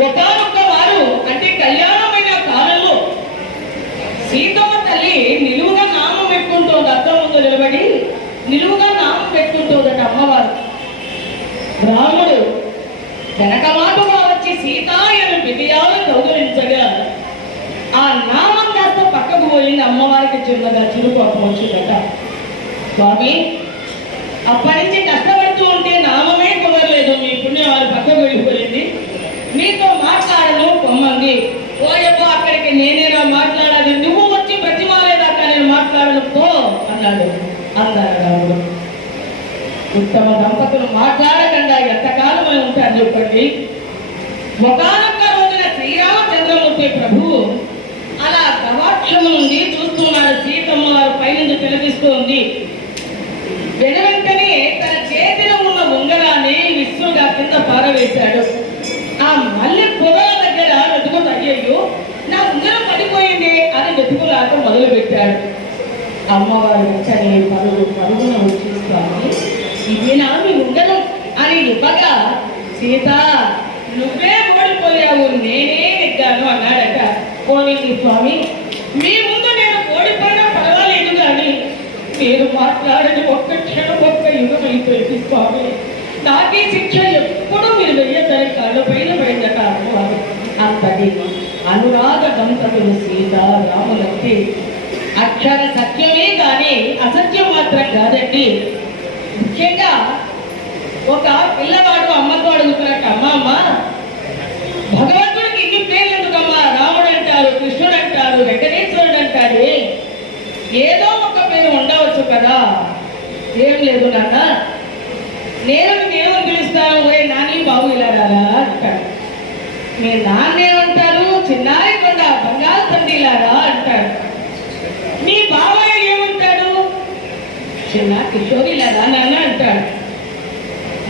ఒకనొక వారు అంటే కళ్యాణమైన కాలంలో సీతమ్మ తల్లి నిలువుగా నామం పెట్టుకుంటోంది. అద్దం ముందు నిలబడి నిలువుగా నామం పెట్టుకుంటోందట అమ్మవారు. రాముడు వెనకమాటుగా వచ్చి సీతాయను విజయాలు కౌగలించగా ఆ నామం కాస్త పక్కకు పోయింది. అమ్మవారికి చిన్నగా చిరుకోపం వచ్చిందట. స్వామి, అప్పటి నుంచి కష్టపడుతూ ఉంటే నామమే కుదరలేదు, మీ పుణ్యం వారు పక్కకు వెళ్ళిపోయింది, మీతో మాట్లాడను పొమ్మంది. ఓయబ్బో, అక్కడికి నేనేరా మాట్లాడాలి, నువ్వు వచ్చి ప్రతిమాలేదాకా నేను మాట్లాడను పో అన్నాడు. అన్నారు రాముడు. ఉత్తమ దంపతులు మాట్లాడకుండా ఎంతకాలమై ఉంటారు చెప్పండి. ఒకనొక రోజున శ్రీరామచంద్రమూర్తి ప్రభువు అలా గవాక్షము నుండి చూస్తున్నాడు. సీతమ్మ వారు పైనుండి తిలకిస్తోంది. వెనువెంటనే తన చేతిలో ఉన్న ఉంగరాన్ని విసురుగా కింద పారవేశాడు. ఆ మల్లె పొదల దగ్గర వెతుకుతూ అయ్యయ్యో నా ఉంగరం పడిపోయింది అని వెతుకులాట మొదలు పెట్టాడు. అమ్మవారు వచ్చని పరుగున వచ్చిస్తాను, ఇదేనా మీ ఉంగరం అని ఇవ్వగా, సీత నువ్వే ఓడిపోయావు, నేనే నెగ్గాను అన్నాడట. పోనీ స్వామి, మీ ముందు నేను ఓడిపోయినా పర్వాలేదు కానీ మీరు మాట్లాడని ఒక్క క్షణం ఒక్క యుగం అయిపోయింది స్వామి. నాకే శిక్ష ఎప్పుడూ మీరు వెయ్యదని కాళ్ళు పైన పడిందట అమ్మవారు. అంతటి అనురాగ దంపతులు సీత రాములకి అక్షర సత్యమే కానీ అసత్యం మాత్రం కాదండి. ముఖ్యంగా ఒక పిల్లవాడు అమ్మతో అడుగుతున్నట్టు, అమ్మ భగవంతుడికి ఇన్ని పేర్లు ఎందుకమ్మా, రాముడు అంటారు, కృష్ణుడు అంటారు, వెంకటేశ్వరుడు అంటారు, ఏదో ఒక పేరు ఉండవచ్చు కదా. ఏం లేదు నాన్న, నేను పిలుస్తాను, ఓ నాని బాబు ఇలా రారా అంటాడు. మీ నాన్నేమంటారు, చిన్నారి కొండ బంగారు తండ్రిలారా అంటాడు. మీ బాబాయ్ ఏమంటాడు, చిన్న కిషోరిలారా నాన్న అంటాడు.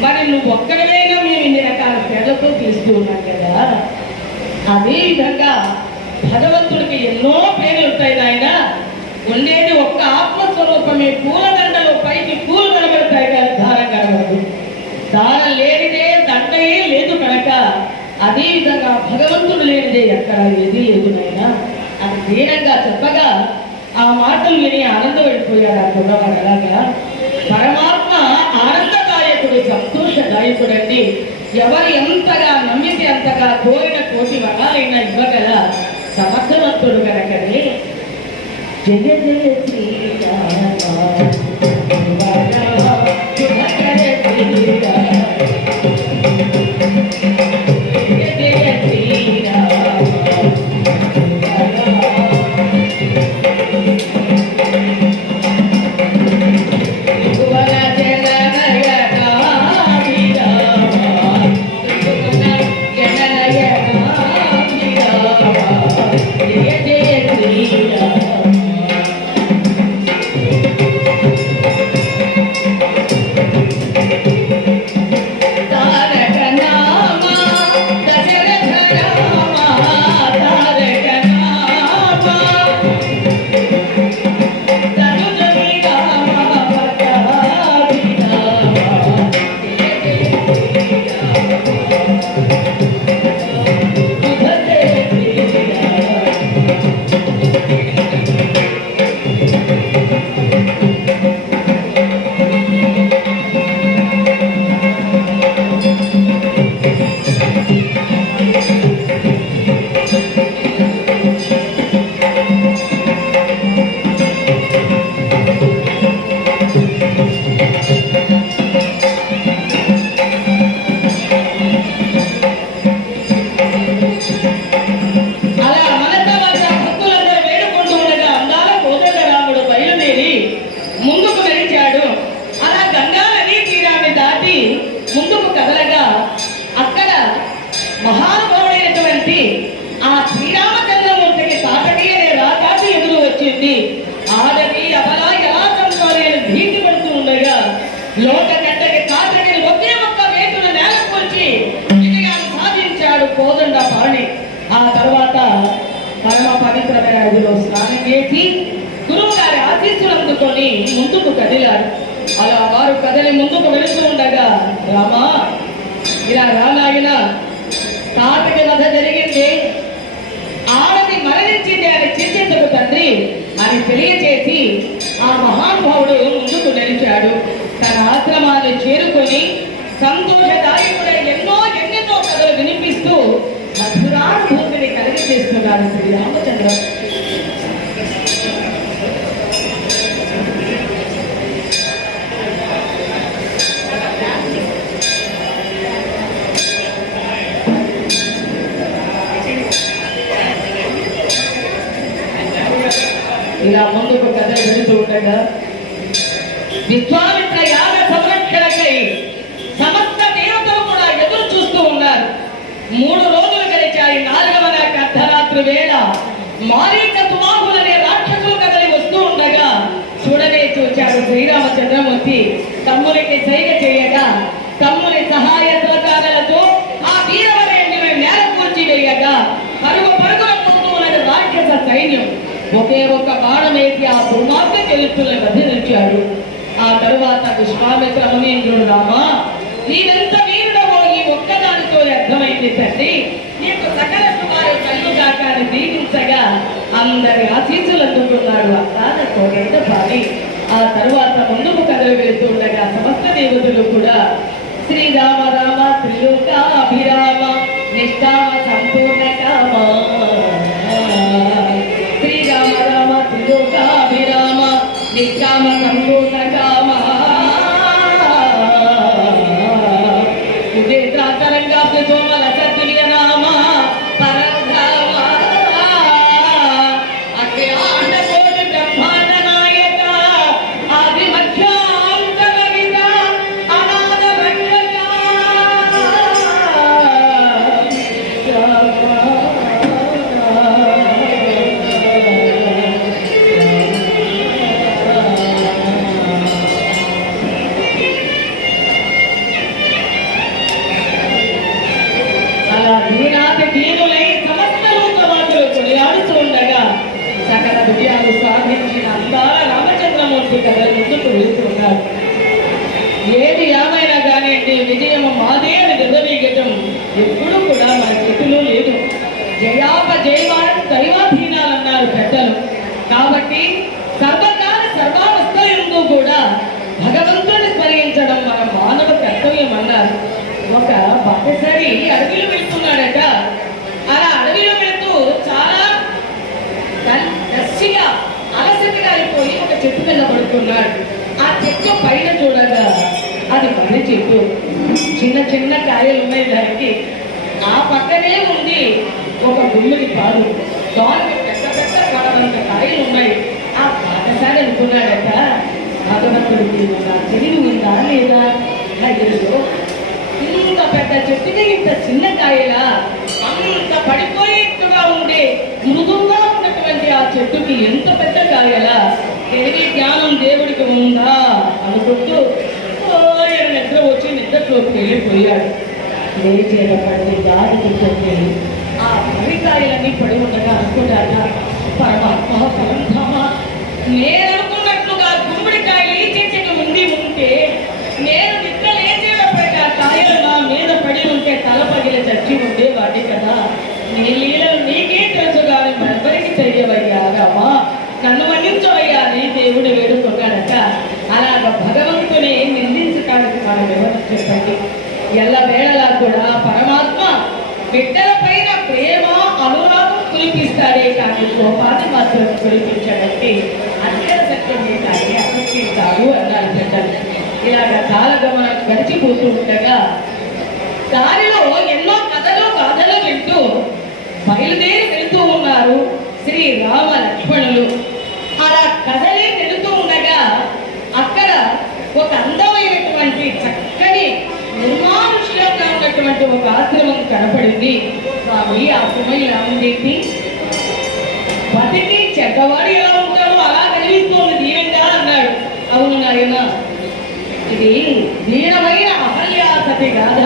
మరి నువ్వు ఒక్కడవేగా మేము ఇన్ని రకాల పేర్లతో పిలుస్తూ ఉన్నాం కదా. అదే విధంగా భగవంతుడికి ఎన్నో పేర్లు ఉంటాయి నాయన. ఉండేది ఒక్క ఆత్మస్వరూపమే. పూలదండలో పైకి పూలు కనబడతాయి కానీ దారం కనబడదు. దారం లేనిదే దండయే లేదు కనుక అదే విధంగా భగవంతుడు లేనిదే ఎక్కడ ఏది లేదు నాయన అది దీనంగా చెప్పగా ఆ మాటలు విని ఆనందం వెళ్ళిపోయాడు ఆ కుర్రవాడు. అలాగా పరమాత్మ ఆనందదాయకుడు, సంతోషదాయకుడండి. ఎవరు ఎంతగా నమ్మితే అంతగా కోరిన కోటి వరాలైనా ఇవ్వగల సమర్థవంతుడు కనుకనే జయ జయ శ్రీరామ స్నానం చేసి గురువు గారి ఆశీస్సులు అందుకొని ముందుకు కదిలారు. అలా వారు కదిలి ముందుకు వెళుతూ ఉండగా, రామా ఇలా రానాయన తాటకి వధ ఉన్నారు శ్రీరామచంద్ర. ఇలా ముందుకు కథలు వెళుతూ ఉండగా విశ్వామిత్ర యాగ సంరక్షణకై సమస్త దేవతలు కూడా ఎదురు చూస్తూ ఉన్నారు. 3 రోజులు గడిచాయి. 4వ నాటి అర్ధరాత్రి వేళ మారీచ తుమాహులనే రాక్షసులు కదలి వస్తూ ఉండగా చూడనే చూచాడు శ్రీరామచంద్రమూర్తి. తమ్మునికి సైగ చేయగా తమ్ముని సహాయ సహకారాలతో ఆ వీరవరేణ్యుని నేల కూర్చి వేయగా పరుగు పరుగుల ముందు ఉన్న రాక్షస సైన్యం ఒకే ఒక్క బాణం వేసి ఆ దుర్మార్గ చరిత్రను వధించాడు. ఆ తరువాత విశ్వామిత్ర మునీంద్రుడు, రామా నీవెంత వీరుడవో ఈ ఒక్కదానితో అర్థమైంది తండ్రి, నీకు సకల శుభాలు కలుగుగాక అని దీవించగా అందరి ఆశీస్సులు అందుకున్నాడు. అర్థాన కోగైన భావి. ఆ తరువాత ముందుకు కథలు వెళుతుండగా సమస్త దేవతలు కూడా శ్రీరామ రామ త్రిలోకాభిరామ నిష్కామ సంపూర్ణ కామ, శ్రీరామ రామ త్రిలోకాభిరామ నిష్కామ సంపూర్ణ కామ, ఉదేత్రాంతరంగాబ్ది సోమల సద్దులియ నామ పరధామ, అఖిలాండ కోటి బ్రహ్మాండ నాయక ఆది మధ్యాంతరహిత అనాథ రక్షక దీనాతి దీనులై సమస్త లోకవాసులు కొనియాడుతూ ఉండగా సకల విజయాలు సాధించిన అందాల రామచంద్రమూర్తి కథలు ముందుకు వెళుతున్నారు. ఏది ఏమైనా కానివ్వండి, విజయం మాదే అని నిర్ణయించటం ఎప్పుడు కూడా మన చేతిలో లేదు. జయాపజయవాడు దైవాధీనాలన్నారు పెద్దలు. కాబట్టి సర్వకాల సర్వావస్థలందు కూడా భగవంతుని స్మరించడం మన మానవ కర్తవ్యం అన్నారు. ఒక బాటసారి అడవిలో వెళ్తున్నాడట. అలా అడవిలో వెళుతూ చాలా రష్గా అలసటగా అయిపోయి ఒక చెట్టు మీద పడుతున్నాడు. ఆ చెట్టు పైన చూడగా అది మర్రి చెట్టు, చిన్న చిన్న కాయలు ఉన్నాయి దానికి. ఆ పక్కనే ఉంది ఒక గుమ్మిడి పాలు, దానికి పెద్ద పెద్ద పడనంత కాయలు ఉన్నాయి. ఆ బాటసారి అనుకున్నాడట, భగవంతుడికి తెలివి ఉందా లేదా? అయ్యో, ఇంత పెద్ద చెట్టుకి ఇంత చిన్న కాయలా, అంత పడిపోయేట్టుగా ఉండే మృదువుగా ఉన్నటువంటి ఆ చెట్టుకి ఎంత పెద్ద కాయలా, తెలివి జ్ఞానం దేవుడికి ఉందా అనుకుంటూ నిద్ర వచ్చి నిద్రలోకి వెళ్ళిపోయాడు. లేచేటప్పటికి దారి కూర్చొని ఆ పరికాయలన్నీ పడి ఉండగా అనుకున్నాక, పరమాత్మ పరంధామ, నేను అనుకున్నట్లుగా గుమ్మడికాయలు ఈ చెట్టుకి ఉంటే నేను నిద్ర లేచేటప్పటికి ఆ కాయలు నా మీద పడి ఉంటే తల పగిలి చచ్చి ఉండేవాడి కదా. నీ లీలలు నీకే తెలుసు కానీ మరెవరికి తెలియవయ్యా రామా, నన్ను మన్నించవయ్యా అని దేవుడు వేడుకున్నాడట. అలాగ భగవంతుని నిందించడానికి మనం ఎవరు చెప్పండి? ఎల్ల వేళలా కూడా పరమాత్మ బిడ్డల పైన ప్రేమ అనురాగం కురిపిస్తాడే కానీ కోపాన్ని మాత్రం కురిపించడానికి అక్షర సత్యమే కానీ అసత్యిస్తాడు అన్నారు పెద్దలు. ఇలాగ కాలగమనం గడిచిపోతూ ఉండగా దారిలో ఎన్నో కథలు గాథలు వింటూ బయలుదేరి వెళ్తూ ఉన్నారు శ్రీరామ లక్ష్మణులు. అలా కథలే వెళుతూ ఉండగా అక్కడ ఒక అందమైనటువంటి చక్కని నిర్మానుష్యంగా ఉన్నటువంటి ఒక ఆశ్రమం కనపడింది. స్వామి, ఆశ్రమం ఇలా ఉండేది, బతికి చెడ్డవాడు ఎలా ఉంటాడో అలా కనిపిస్తోంది దీనంగా అన్నాడు. అవును నాయన, ఇది దీనమైన అహల్యాసతి గాథ.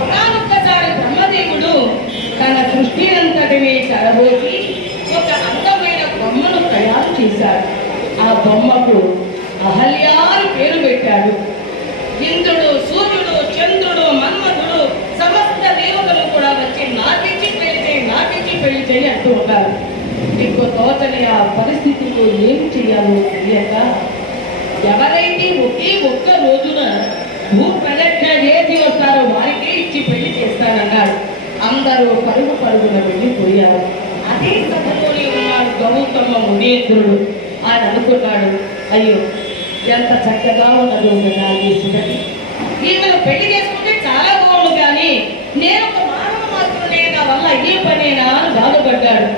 ఒక్కసారి బ్రహ్మదేవుడు తన సృష్టి అంతటిని కరబోసి ఒక అందమైన బొమ్మను తయారు చేశాడు. ఆ బొమ్మకు అహల్య అని పేరు పెట్టాడు. ఇంద్రుడు, సూర్యుడు, చంద్రుడు, మన్మధుడు, సమస్త దేవతలు కూడా వచ్చి నాటించి పెళ్లి చేయి అంటూ ఉంటారు. మీకు తోచని ఆ పరిస్థితుల్లో ఏం చేయాలో తెలియక ఎవరైతే ఒకే ఒక్క రోజున భూ ప్రదక్షిణ చేసి వస్తారో వారికే ఇచ్చి పెళ్లి చేస్తానన్నారు. అందరూ పరుగున వెళ్ళిపోయారు. అదే సభతోనే ఉన్నాడు గౌతమ మునీంద్రుడు. ఆయన అనుకున్నాడు, అయ్యో ఎంత చక్కగా ఉన్నదో కదా ఈశ్వరుడు, ఈమెను పెళ్లి చేసుకుంటే చాలా బాగుండు, కానీ నేను ఒక మానవ మాత్రమే, నా వల్ల అయ్యే పనేనా అని బాధపడ్డాడు.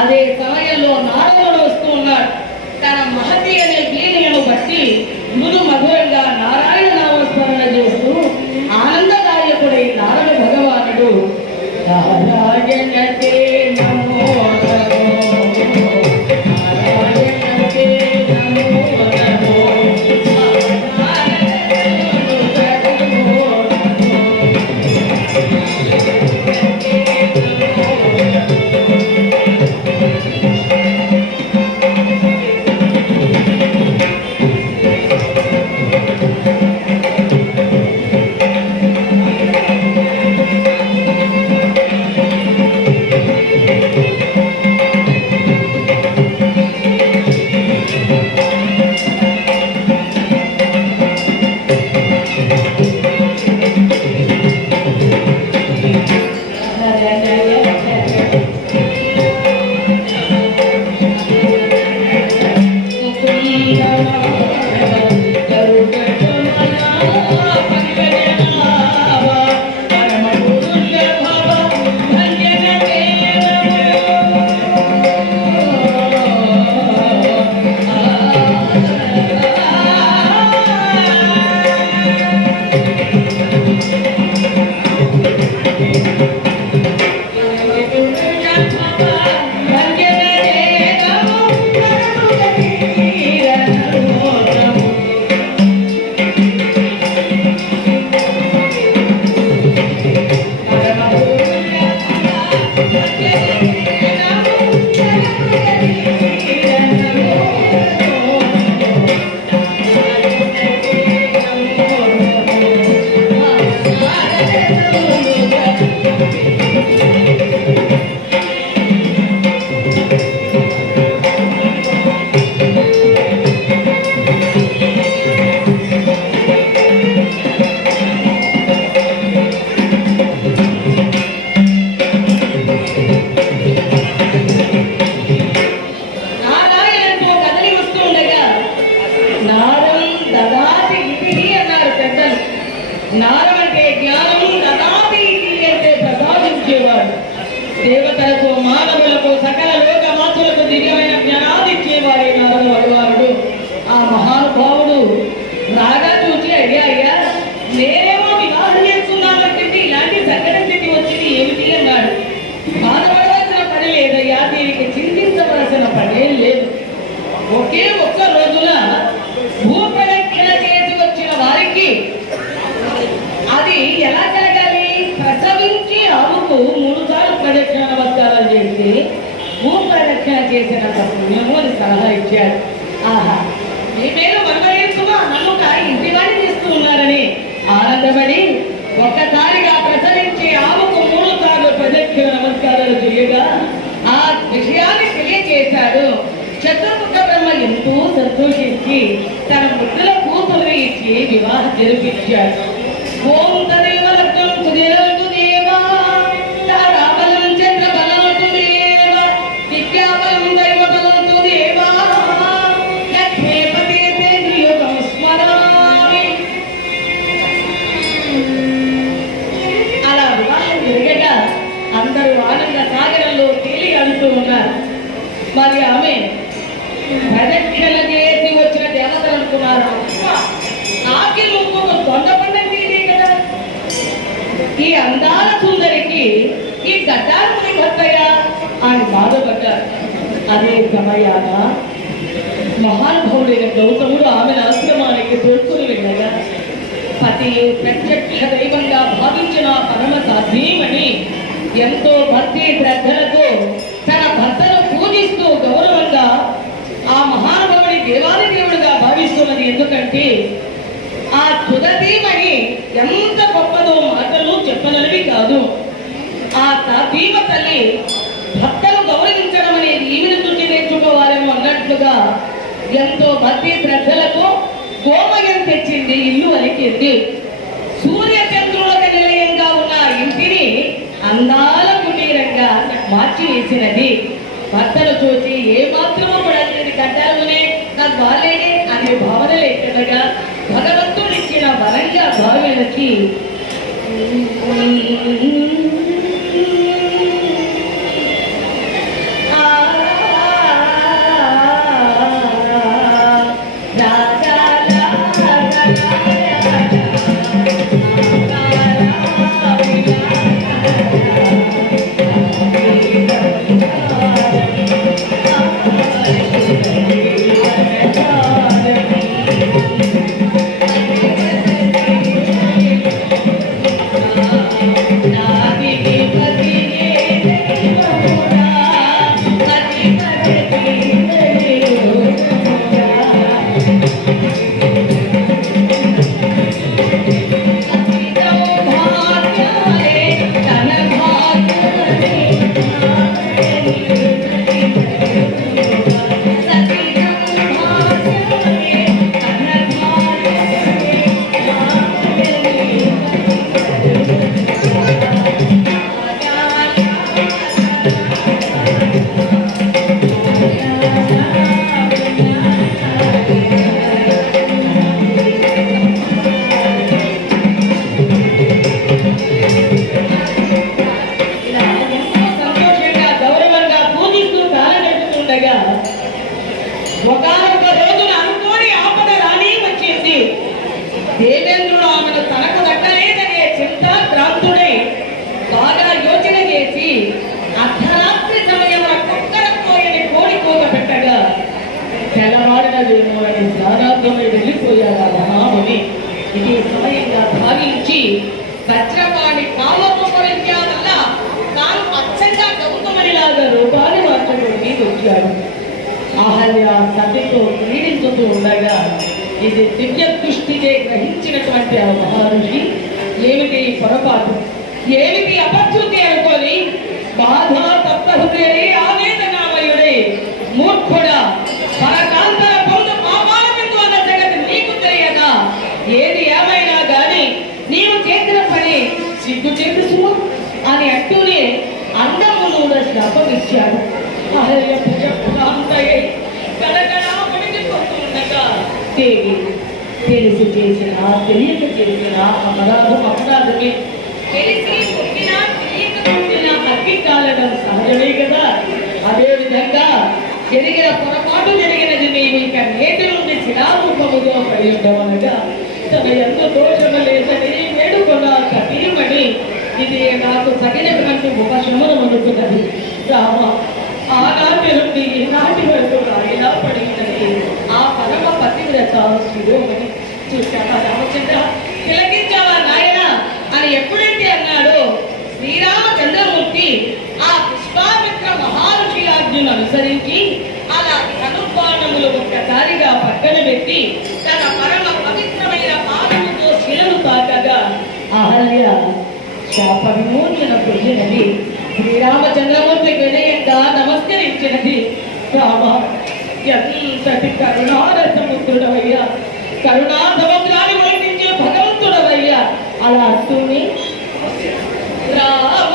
అదే సమయంలో నారదుడు వస్తూ ఉన్నాడు. తన మహతి అనే వీణను బట్టి మృదు మధురంగా నారాయణ నామస్మరణ చేస్తూ ఆనందదాయకుడై నారద భగవానుడు నారాయణతే నమో నమో నారాయణతే నమో నమో దేవతలకు మానవులకు సకల లోకమాతులకు దివ్యమైన జ్ఞానాదిచ్చేవాడే నారద భగవానుడు. ఆ మహానుభావుడు రాగా చూసి, అయ్యా అయ్యా నేనేమో వివాహం చేస్తున్నానంటే ఇలాంటి సంకట స్థితి వచ్చింది ఏమిటి అన్నాడు. బాధపడవలసిన పని లేదయ్యా, దీనికి చింతించవలసిన పనే లేదు. ఒకే ఒక్క రోజున భూప్రదక్షిణ చేసి వచ్చిన వారికి అది ఎలా జరగాలి? ప్రసవించి ఆవుకు 3 సార్లు ప్రదక్షిణ నమస్కారాలు చేసి భూప్రదక్షిణ చేసినంత పుణ్యము అని సలహా ఇచ్చాడు. ఆహా, మీ పేరు మనమేస్తున్నా నన్నుక ఇంటివాడి చేస్తూ ఉన్నారని ఆనందపడి ఒక్కసారిగా ప్రసవించి ఆవుకు 3 సార్లు ప్రదక్షిణ నమస్కారాలు చేయగా ఆ విషయాన్ని తెలియజేశాడు. చతుర్ముఖ బ్రహ్మ ఎంతో సంతోషించి తన ముద్దుల కూతురు ఇచ్చి వివాహం జరిపించాడు. ఓం తదేవ లగ్నం కుదేరతు దేవా తారాబలం చంద్రబలం దేవ విద్యాబలం దైవబలం దేవా లక్ష్మీపతే త్రియుగం స్మరామి. అలా వివాహం జరగగా అందరూ ఆనంద సాగరంలో తేలి అంటూ ఉన్నారు. మరి ఆమె ప్రదక్షిణ చేసి వచ్చిన దేవతలు అనుకున్నారు, ఆకి ముక్కు దొండ పండండి కదా, ఈ అందాల సుందరికి ఈ గడ్డారుని భర్తయ్యా అని బాధపడ్డారు. అదే సమయాన మహానుభావుడైన గౌతముడు ఆమెను ఆశ్రమానికి తోడ్కొని వెళ్ళగా పతి ప్రత్యక్ష దైవంగా భావించిన పరమ సాధ్యమని ఎంతో భక్తి శ్రద్ధలతో తన భర్తను పూజిస్తూ గౌరవంగా ఆ మహానుభావుడి దేవాది దేవుడిగా భావిస్తున్నది. ఎందుకంటే ఆ సుధీమణి ఎంత గొప్పదో మాటలు చెప్పనవి కాదు. ఆ భీమ తల్లి భక్తులు గౌరవించడం అనేది ఈమెను చూసి నేర్చుకోవాలేమో అన్నట్లుగా ఎంతో భక్తి శ్రద్ధలతో గోమయం తెచ్చింది, ఇల్లు అలికింది. సూర్య చంద్రులకు నిలయంగా ఉన్న ఇంటిని అందాల కుటీరంగా మార్చివేసినది. భర్తను చూసి ఏ మాత్రమూ కూడా నేను కట్టాలనే నాకు బాలేనే అనే భావన లేకుండా భగవంతుడిచ్చిన వరంగా భావనకి ఒకనొక రోజున అనుకోని ఆపద రాని వచ్చింది. దేవేంద్రుడు ఆమెను తనకు దక్కలేదనే చింతాక్రాంతుడై బాగా యోచన చేసి అర్ధరాత్రి సమయంలో కుక్కరపోయని కోడి కూత పెట్టగా తెల్లవాడినదేమో అని సారార్థమై వెళ్ళిపోయాడు ఆ మహాముని. ఇది సమయంగా భావించి వజ్రపాణి కామోపరించా వల్ల తాను అచ్చంగా గౌతమనిలాగా రూపాన్ని మార్చుకొని వచ్చాడు. అహల్య సతితో క్రీడించుతూ ఉండగా ఇది దివ్య దృష్టికే గ్రహించినటువంటి ఆ మహర్షి ఏమిటి పొరపాటు, ఏమిటి అపశృతి అనుకొని బాధ తప్పహృదయుడే ఆవేదనామయుడే మూర్ఖుడా పరకాంతల పొందు పాపాల బిందు అన్న జగతి నీకు తెలియదా? ఏది ఏమైనా గాని నీవు చేసిన పని సిగ్గు చేసు అని అంటూనే అందమును శాపమిచ్చాడు. అహల్య దేవి తెలిసి చేసిన తెలియక చేసిన అపరాధమే. తెలిసి పుట్టినా తెలియక పుట్టిన అగ్గి కాలడం సహజమే కదా. అదేవిధంగా జరిగిన పొరపాటు జరిగినది నీవు ఇక నేటి నుండి శిలారూపముగా పడి ఉండవనగా తన ఎంత దోషము లేదని వేడుకొన్న కఠినమని ఇది నాకు తగినటువంటి ఉపశమనం అనుకున్నది. రామ ఆనాటి నుండి ఈనాటి వరకు ఇలా పడినది ఆ పరమ పతివ్రత శిరోమణి. చూశాక రామచంద్ర తిలకించావా నాయన అని ఎప్పుడైతే అన్నాడో శ్రీరామచంద్రమూర్తి ఆ పుష్పామిత్ర మహర్షి ఆజ్ఞను అనుసరించి అలా అనుపానములు ఒక్కసారిగా పక్కన పెట్టి తన పరమ పవిత్రమైన పాదముతో శిలను తాకగా అహల్య శాప విమోచన పొందినది. శ్రీరామచంద్రమూర్తి వినయంగా నమస్కరించినది. రామ ఎంతటి కరుణారసముద్రుడవయ్యా, కరుణా సముద్రాన్ని వర్ణించే భగవంతుడవయ్యా అలా అంటూనే రామ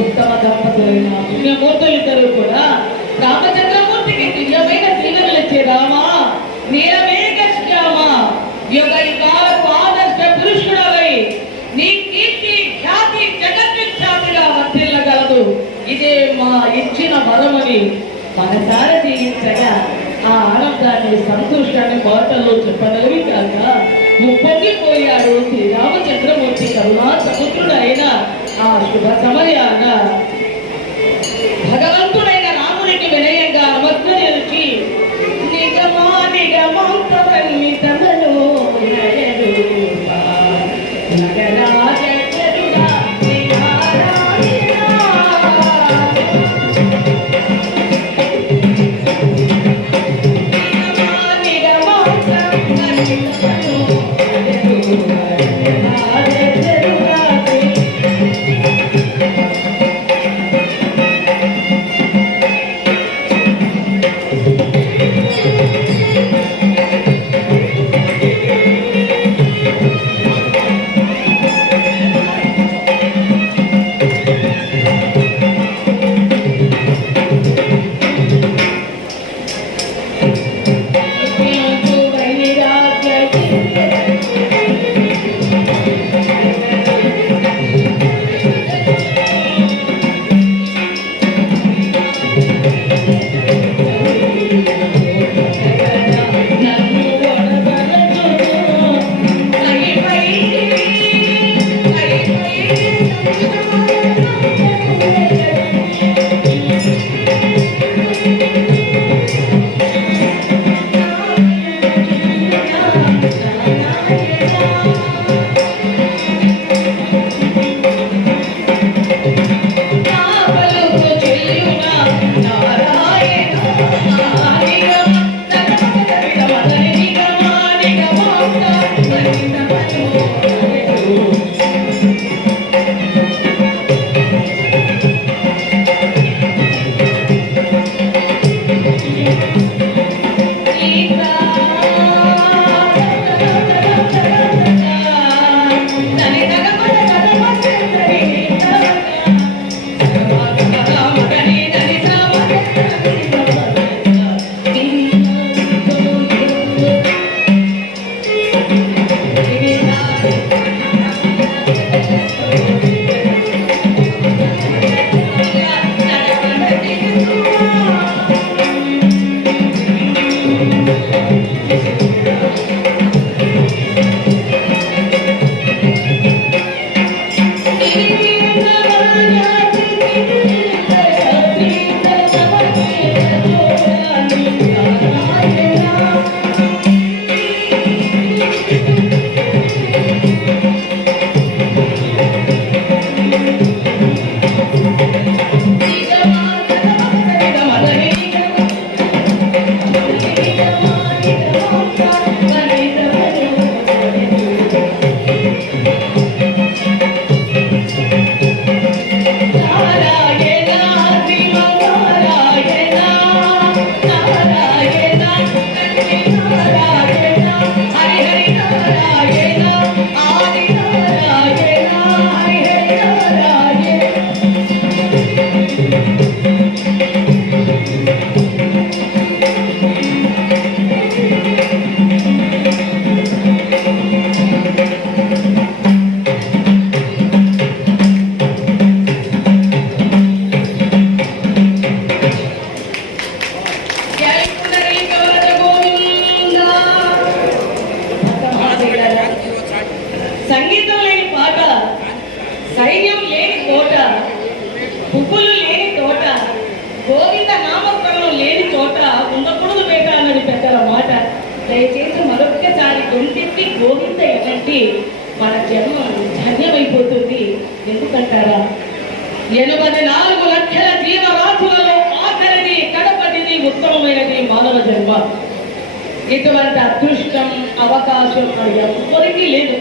ఉత్తమ దంపతులైన పుణ్యమూర్తులిద్దరూ కూడా రామచంద్రమూర్తికి దివ్యమైన దీవెనలిచ్చే రామ నీలమేఘ శ్యామ యుగైకాల ఆదర్శ పురుషుడవై నీ కీర్తి ఖ్యాతి జగద్విఖ్యాతిగా వర్ధిల్లగలదు. ఇదే మా ఇచ్చిన వరమని మనసారా దీవించగా ఆ ఆనందాన్ని సంతోషాన్ని మాటల్లో చెప్పగలిగి కాక ముప్పొంగిపోయాడు శ్రీరామచంద్రమూర్తి. కరుణా సముద్రుడు అయిన శుభ సమయాన భగవంతుడైన రామునికి వినయంగా నమస్కరించి నిగమా నిగమాంతరన్నితనలో నగరాజ దయచేసి మరొక్కసారి గొంతెత్తి గోవింద ఎనంటే మన జన్మ ధన్యమైపోతుంది. ఎందుకంటారా, 84 లక్షల జీవరాశులలో ఆఖరిది కడపటిది ఉత్తమమైనది మానవ జన్మ. ఇటువంటి అదృష్టం అవకాశం ఎవరికి లేదు.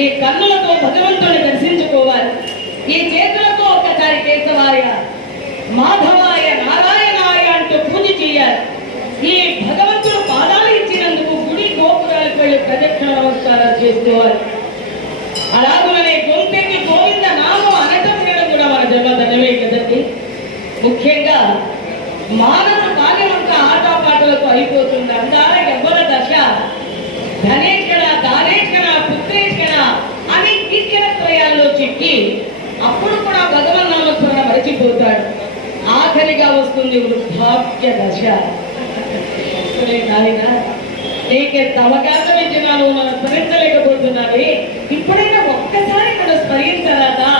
ఈ కన్నులతో భగవంతుని దర్శించుకోవాలి. ఈ చేతులతో ఒక్కసారి కేశవాయ మాధవాయ నారాయణాయ అంటూ పూజ చేయాలి. ఈ భగవంతుడు పాదాలు ఇచ్చినందుకు గుడి గోపురాలకు వెళ్ళి ప్రదక్షిణ నమస్కారాలు చేసుకోవాలి. అలాగే గొంతెక్కి గోవింద నామం అనటం చేయడం కూడా మన జన్మధన్యమే కదండి. ముఖ్యంగా మానవ బాల్యమంతా ఆటపాటలకు అయిపోతుంది. అందాల ఎవ్వర దశ ధనేక్షణ దానేక్షణ పుత్రేక్షణ అని కీర్తన త్రయాల్లో చిక్కి అప్పుడు కూడా భగవన్ నామస్మరణ మరచిపోతాడు. ఆఖరిగా వస్తుంది వృద్ధాప్య దశ. నాయన నీకే తమకాసం ఇచ్చినాను, మనం స్మరించలేకపోతున్నావే, ఇప్పుడైనా ఒక్కసారి మనం స్మరించరాదా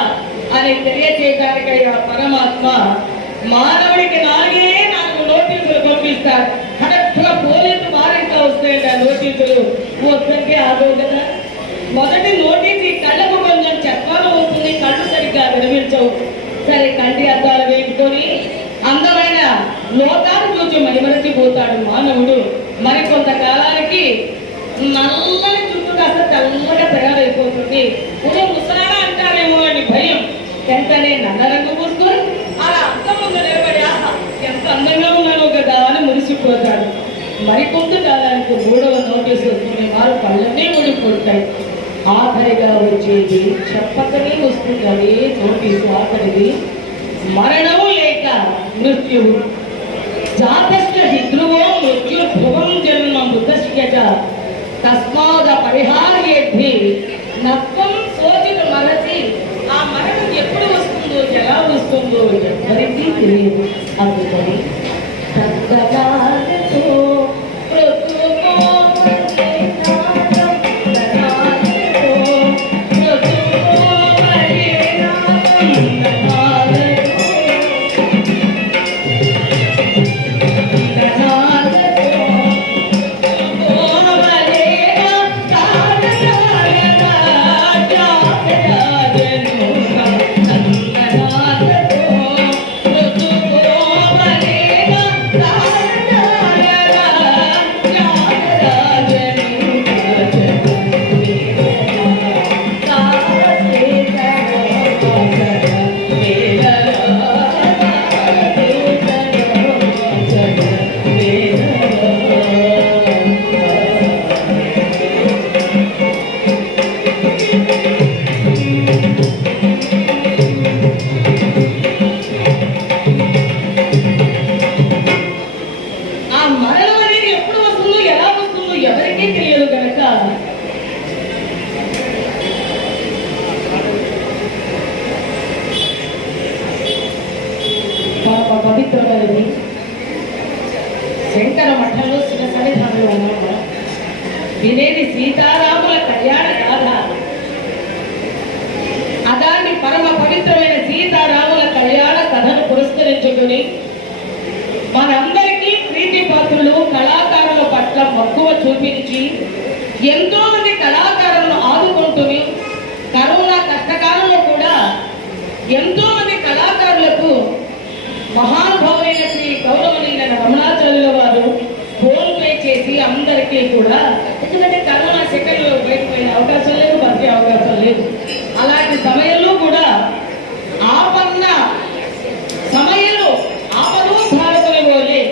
అని తెలియచేయడానికి ఆ పరమాత్మ మానవుడికి 4 నోటీసులు పంపిస్తారు. కరెక్ట్గా పోలీసు వారెంట్లో వస్తాయండి ఆ నోటీసులు. వస్తుంటే ఆగవు కదా. మొదటి నోటీసు ఈ కళ్ళకు కొంచెం చర్మాలు అవుతుంది, కళ్ళు సరిగ్గా వినిపించవు. సరే కంటి అద్దాలు వేసుకొని అందమైన లోకాలు చూసి మైమరచిపోతాడు మానవుడు. మరి కొంతకాలానికి నల్లని చుట్టూ కాస్త తెల్లగా తయారైపోతుంది. కొంచెం ముసలారా అంటారేమో అని భయం. వెంటనే నల్ల రంగు పూసుకొని అలా అర్థం ముందు నిలబడి ఆహా ఎంత అందంగా ఉన్నాను కదా అని మురిసిపోతాడు. మరికొంతకాలానికి 3వ నోటీసు వస్తుంది. వారు కళ్ళనే ఊడిపోతాయి. ఆఖరిగా వచ్చేది చెప్పకనే వస్తుంది. అదే నోటీసు ఆఖరిది మరణము లేక మృత్యువు. జాతస్య హిద్రువో మృత్యుర్భువం జన్మ బుద్ధస్య తస్మాద పరిహార్యేద్ధి నత్వం శోచిత మనసి. ఆ మరణం ఎప్పుడు వస్తుందో ఎలా వస్తుందో ఎవరికీ తెలియదు. అందుకని పవిత్రమైనది శంకర మఠంలో శివ సన్నిధానంలో ఉన్నాము. వినేది సీతారాముల కళ్యాణ గాథ. అదాన్ని పరమ పవిత్రమైన సీతారాముల కళ్యాణ కథను పురస్కరించుకుని మనందరికీ ప్రీతి పాత్రులు కళాకారుల పట్ల మక్కువ చూపించి ఎంతో మంది కళాకారులను ఆదుకుంటుంది. కరోనా కష్టకాలంలో కూడా ఎంతో మంది కళాకారులకు మహానుభావులైన శ్రీ గౌరవనీయులైన రమణాచార్యుల వారు ఫోన్ పే చేసి అందరికీ కూడా, ఎందుకంటే కరోనా సెకండ్లో బయటపోయిన అవకాశం లేదు, బతికే అవకాశం లేదు. అలాంటి సమయంలో కూడా ఆపన్న సమయంలో ఆపదోద్ధారకులు పోలే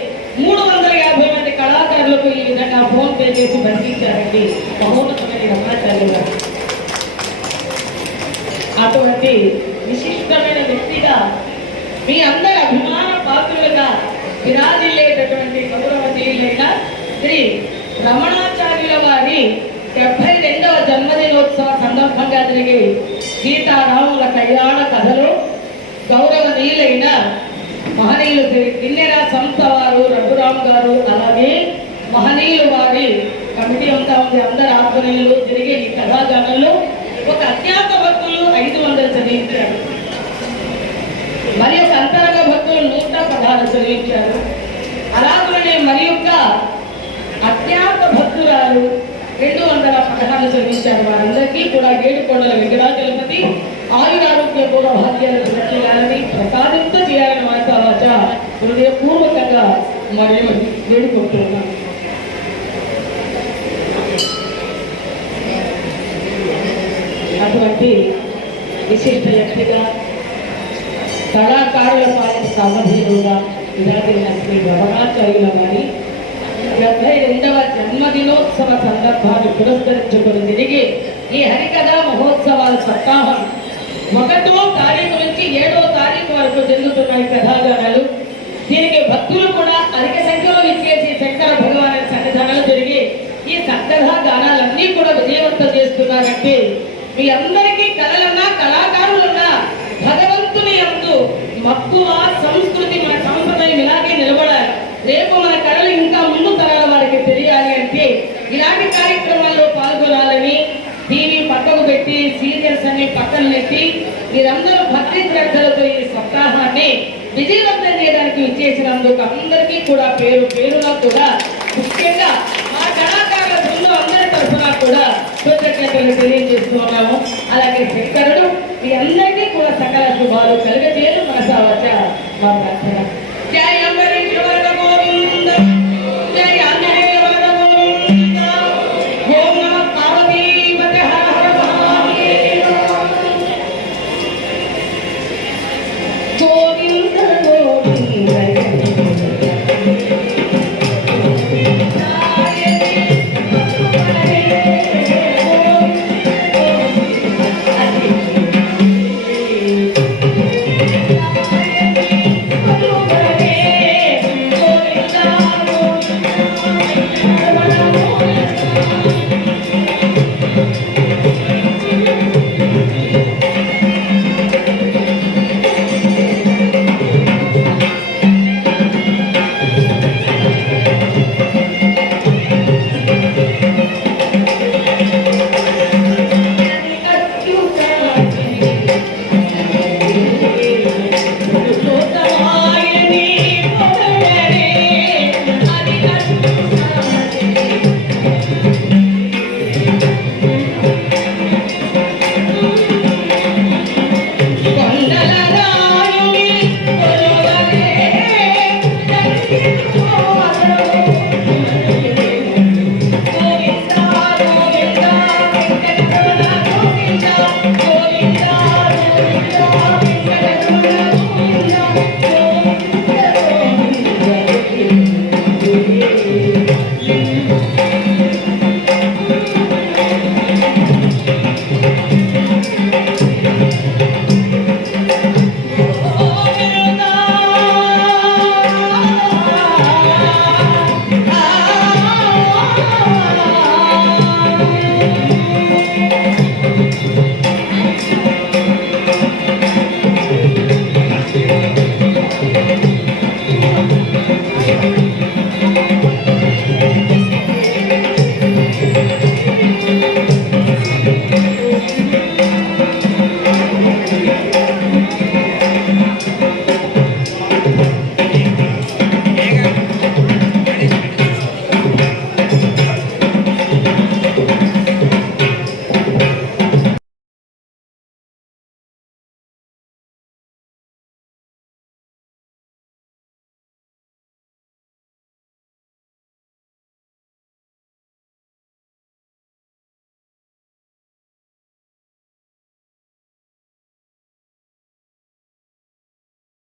350 మంది కళాకారులకు ఈ విధంగా ఫోన్ పే చేసి బతికించారండి మహోన్నతమైన రమణాచార్యులు గారు. అటువంటి విశిష్టమైన వ్యక్తిగా మీ అందరి అభిమాన పాత్రులుగా విరాజిల్లేటటువంటి గౌరవనీయులైన శ్రీ రమణాచార్యుల వారి 72వ జన్మదినోత్సవ సందర్భంగా జరిగే సీతారాముల కళ్యాణ కథలో గౌరవనీయులైన మహనీయులు శ్రీ కిన్నెర సంస్థ వారు రఘురామ్ గారు, అలాగే మహనీయులు వారి కమిటీ అంతా ఉంది. అందరి ఆధ్వర్యంలో జరిగే ఈ కథాగానంలో ఒక అజ్ఞాత భక్తులు 500 చదివించారు. మరి ఒక అంతరంగ భక్తులు 116 చదివించారు. అలాగే మరి యొక్క అజ్ఞాత భక్తురాలు 216 చదివించారు. వారందరికీ కూడా ఏడుకొండల వెంకటాచలపతి ఆయురారోగ్య భాగ్యాలను చేయాలని ప్రసాదింప చేయాలని వాచ హృదయపూర్వకంగా మరియు వేడుకుంటున్నాను. అటువంటి విశిష్ట వ్యక్తిగా కళాకారుల పాలిట సమధీరుగా విరాజిల్లిన శ్రీ రమణాచార్యుల వారి 72వ జన్మదినోత్సవ సందర్భాన్ని పురస్కరించుకుని తిరిగి ఈ హరికథా మహోత్సవాల సప్తాహం 1వ తారీఖు నుంచి 7వ తారీఖు వరకు జరుగుతున్నాయి కథాగానాలు. దీనికి భక్తులు కూడా అధిక సంఖ్యలో విచ్చేసి శంకర భగవాన్ సన్నిధానాలు జరిగి ఈ సత్కథా గానాలన్నీ కూడా విజయవంతం చేస్తున్నారంటే మీ అందరికీ కళలన్నా కళాకారులన్నా భగవంతుని యందు మక్కువ సంస్కృతి మన సంప్రదాయం ఇలాగే నిలబడాలి. రేపు మన కళలు ఇంకా ముందు తరాల వారికి తెలియాలి అంటే ఇలాంటి కార్యక్రమాల్లో పాల్గొనాలని టీవీ పట్టకు పెట్టి సీరియల్స్ అన్ని పక్కన పెట్టి మీరందరూ భక్తి శ్రద్ధలతో ఈ సప్తాహాన్ని విజయవంతం చేయడానికి విచ్చేసినందుకు అందరికీ కూడా పేరు పేరులో కూడా ముఖ్యంగా మా కళాకారుల బృందం అందరి తరఫున కూడా కృతజ్ఞతలు తెలియజేస్తూ ఉన్నాము.